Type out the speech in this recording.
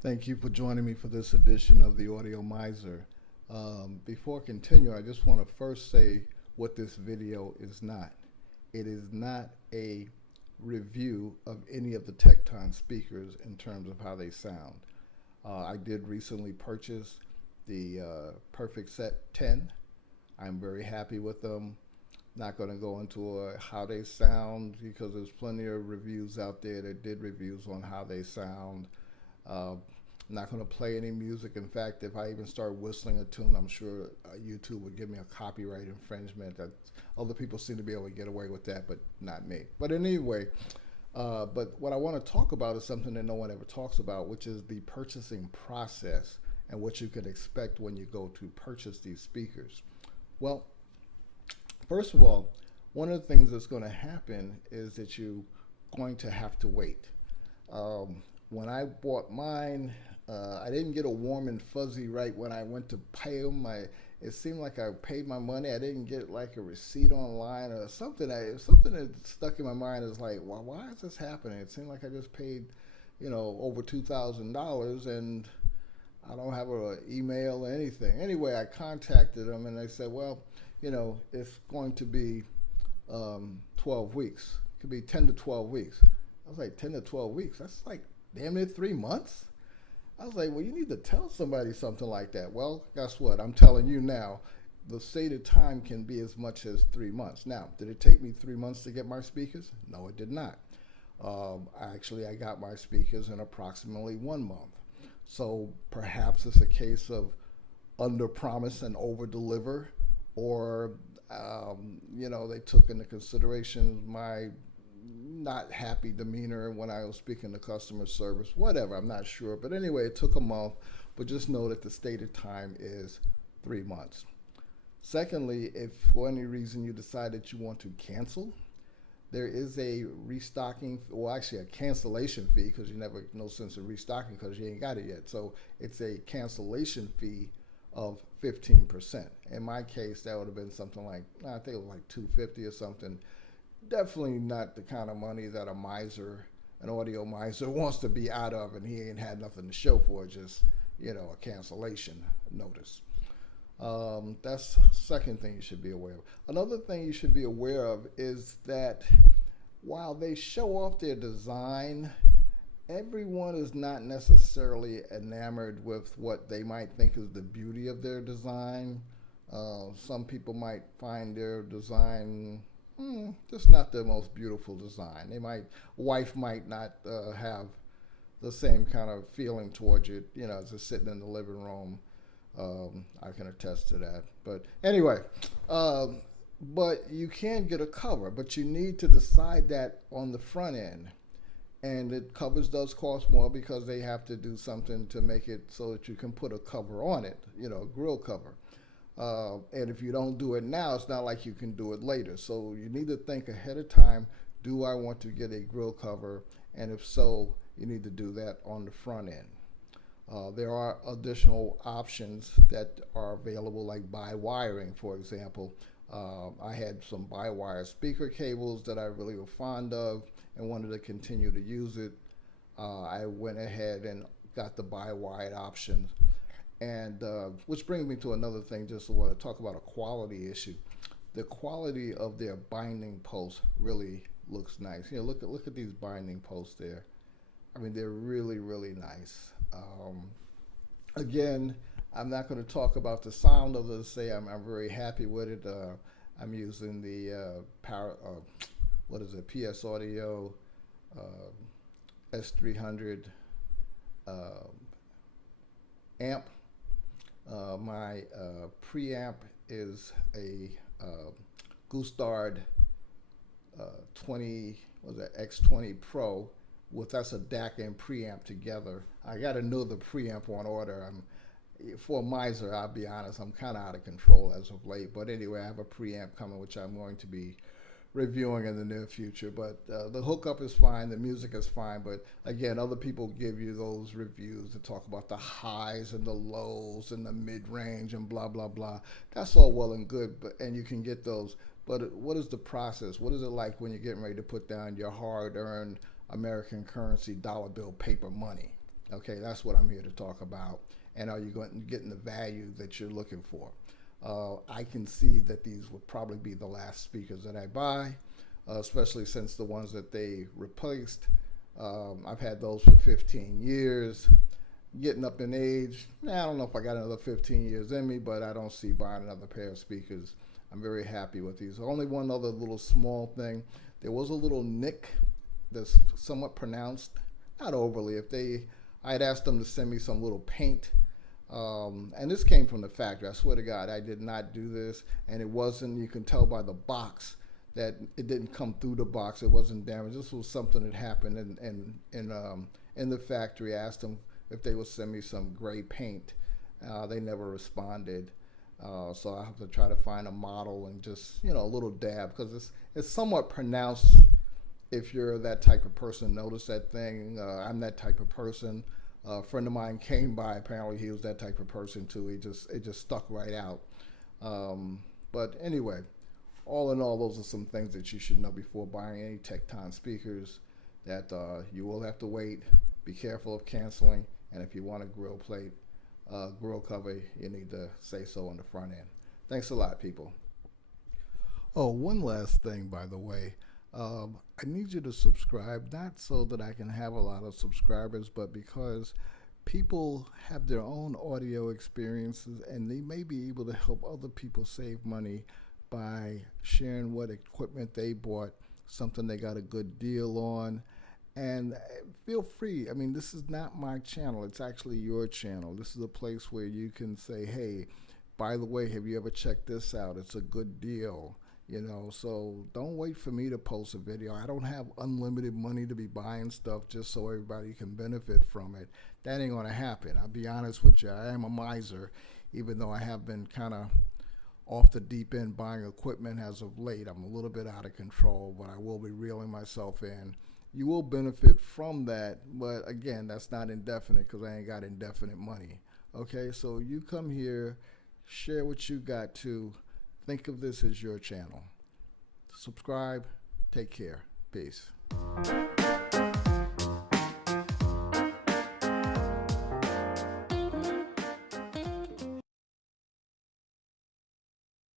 Thank you for joining me for this edition of the Audio Miser. Before I continue, I just want to first say what this video is not. It is not a review of any of the Tekton speakers in terms of how they sound. I did recently purchase the Perfect Set 10. I'm very happy with them. Not going to go into how they sound because there's plenty of reviews out there that did reviews on how they sound. I'm not going to play any music. In fact, if I even start whistling a tune, I'm sure YouTube would give me a copyright infringement. Other people seem to be able to get away with that, but not me. But anyway, but what I want to talk about is something that no one ever talks about, which is the purchasing process and what you can expect when you go to purchase these speakers. Well, first of all, one of the things that's going to happen is that you're going to have to wait. When I bought mine, I didn't get a warm and fuzzy right when I went to pay them. It seemed like I paid my money. I didn't get like a receipt online or something. Something that stuck in my mind is like, well, why is this happening? It seemed like I just paid, over $2,000 and I don't have an email or anything. Anyway, I contacted them and they said, well, it's going to be 12 weeks. It could be 10 to 12 weeks. I was like, 10 to 12 weeks? That's like damn near 3 months? I was like, well, you need to tell somebody something like that. Well, guess what? I'm telling you now, the stated time can be as much as 3 months. Now, did it take me 3 months to get my speakers? No, it did not. I got my speakers in approximately 1 month. So perhaps it's a case of under promise and over deliver, or they took into consideration my not happy demeanor when I was speaking to customer service, whatever, I'm not sure. But anyway, it took a month, but just know that the stated time is 3 months. Secondly, if for any reason you decide that you want to cancel, there is a restocking, well, actually a cancellation fee, because you never, no sense in restocking because you ain't got it yet. So it's a cancellation fee of 15%. In my case, that would have been something like, I think it was like $250 or something. Definitely not the kind of money that an audio miser wants to be out of, and he ain't had nothing to show for it, just, a cancellation notice. That's the second thing you should be aware of. Another thing you should be aware of is that while they show off their design, everyone is not necessarily enamored with what they might think is the beauty of their design. Some people might find their design just not the most beautiful design. Wife might not have the same kind of feeling towards it, as it's sitting in the living room. I can attest to that. But anyway, but you can get a cover, but you need to decide that on the front end. And the covers does cost more because they have to do something to make it so that you can put a cover on it, a grill cover. And if you don't do it now, it's not like you can do it later. So you need to think ahead of time, do I want to get a grill cover? And if so, you need to do that on the front end. There are additional options that are available, like by wiring, for example. I had some by-wire speaker cables that I really was fond of and wanted to continue to use it. I went ahead and got the by-wire option. And which brings me to another thing, just want to talk about a quality issue. The quality of their binding posts really looks nice. Look at these binding posts there. I mean, they're really, really nice. Again, I'm not going to talk about the sound, other than to say I'm very happy with it. I'm using the PS Audio S300 amp. My preamp is a Gustard X20 Pro. That's a DAC and preamp together. I got another preamp on order. For a miser, I'll be honest, I'm kind of out of control as of late. But anyway, I have a preamp coming, which I'm going to be reviewing in the near future. But the hookup is fine, the music is fine. But again, other people give you those reviews to talk about the highs and the lows and the mid range and blah blah blah. That's all well and good, but and you can get those. But what is the process? What is it like when you're getting ready to put down your hard-earned American currency, dollar bill, paper money? Okay, that's what I'm here to talk about. And are you getting the value that you're looking for? I can see that these will probably be the last speakers that I buy, especially since the ones that they replaced. I've had those for 15 years. Getting up in age, I don't know if I got another 15 years in me, but I don't see buying another pair of speakers. I'm very happy with these. Only one other little small thing. There was a little nick that's somewhat pronounced, not overly. I had asked them to send me some little paint. And this came from the factory. I swear to God, I did not do this. And it wasn't, you can tell by the box that it didn't come through the box. It wasn't damaged. This was something that happened in the factory. I asked them if they would send me some gray paint. They never responded. So I have to try to find a model and just, a little dab, because it's somewhat pronounced. If you're that type of person, notice that thing. I'm that type of person. A friend of mine came by. Apparently, he was that type of person too. It just stuck right out. But anyway, all in all, those are some things that you should know before buying any Tekton speakers. That you will have to wait. Be careful of canceling, and if you want a grill cover, you need to say so on the front end. Thanks a lot, people. Oh, one last thing, by the way. I need you to subscribe, not so that I can have a lot of subscribers, but because people have their own audio experiences and they may be able to help other people save money by sharing what equipment they bought, something they got a good deal on. And feel free. I mean, this is not my channel. It's actually your channel. This is a place where you can say, hey, by the way, have you ever checked this out? It's a good deal. So don't wait for me to post a video. I don't have unlimited money to be buying stuff just so everybody can benefit from it. That ain't gonna happen. I'll be honest with you. I am a miser, even though I have been kind of off the deep end buying equipment as of late. I'm a little bit out of control, but I will be reeling myself in. You will benefit from that, but again, that's not indefinite because I ain't got indefinite money. Okay, so you come here, share what you got to. Think of this as your channel. Subscribe. Take care. Peace.